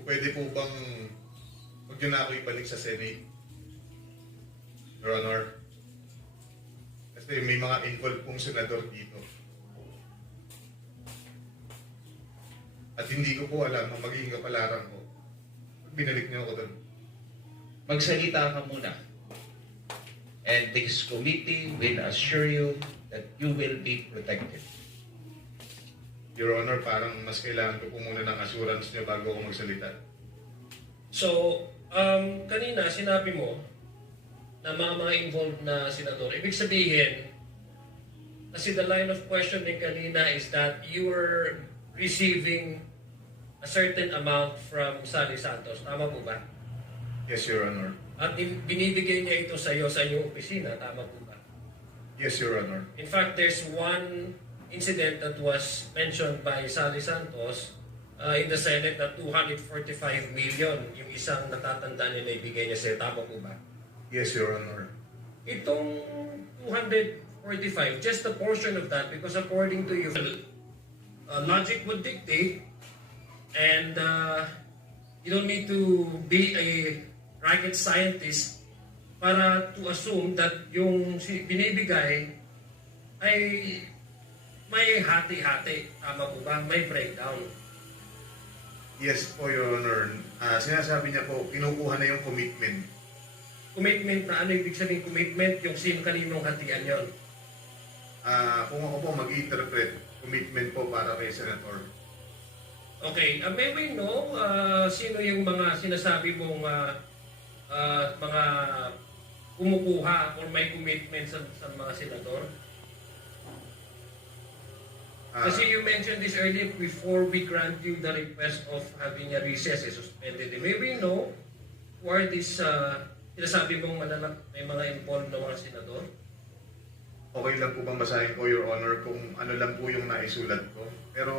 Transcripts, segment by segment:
Kung pwede po bang huwag niyo na ako ibalik sa Senate, Your Honor. Kasi may mga involved pong senador dito. At hindi ko po alam ang magiging kapalaran ko. Binalik niyo ako doon. Magsalita ka muna. And this committee will assure you that you will be protected. Your Honor, parang mas kailangan ko po muna ng assurance niyo bago ako magsalita. So, kanina sinabi mo na mga involved na senador. Ibig sabihin, kasi the line of questioning kanina is that you were receiving a certain amount from Sally Santos. Tama po ba? Yes, Your Honor. At binibigay niya ito sa iyo sa iyong opisina. Tama po ba? Yes, Your Honor. In fact, there's one incident that was mentioned by Sally Santos in the Senate na 245 million yung isang natatanda niya na ibigay niya sa'yo. Tama po ba? Yes, Your Honor. Itong 245, just a portion of that, because according to you, logic would dictate, and you don't need to be a rocket scientist para to assume that yung binibigay ay may hati-hati. Tama po ba? May breakdown. Yes po, Your Honor. Sinasabi niya po, kinukuha na yung commitment. Commitment na ano ibig sabihin commitment? Yung kaninong hatian yon. Kung ako po mag-interpret, commitment po para kay Senator. Okay, may we know sino yung mga sinasabi mong mga kumukuha or may commitment sa mga senador? Kasi you mentioned this earlier before we grant you the request of having a recess suspended. May we know who are these sinasabi mong may mga involved na mga senador? Okay lang po bang basahin ko, Your Honor, kung ano lang po yung naisulat ko. Pero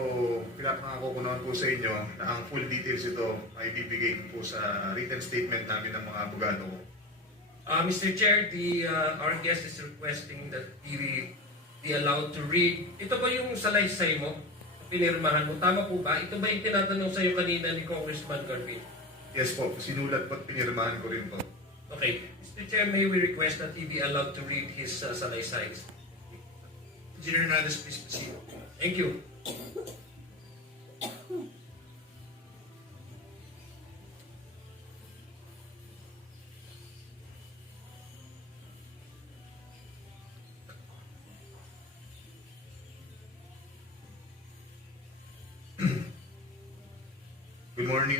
pinapangako ko naman po sa inyo na ang full details ito ay bibigay ko po sa written statement namin ng mga abogado ko. Mr. Chair, our guest is requesting that he be allowed to read. Ito ba yung salaysay mo? Pinirmahan mo? Tama po ba? Ito ba yung tinatanong sa iyo kanina ni Congressman Garvin? Yes po, sinulat po at pinirmahan ko rin po. Okay. Mr. Chair, may we request that he be allowed to read his salaysays? Engineer Hernandez, please proceed. Thank you. Good morning.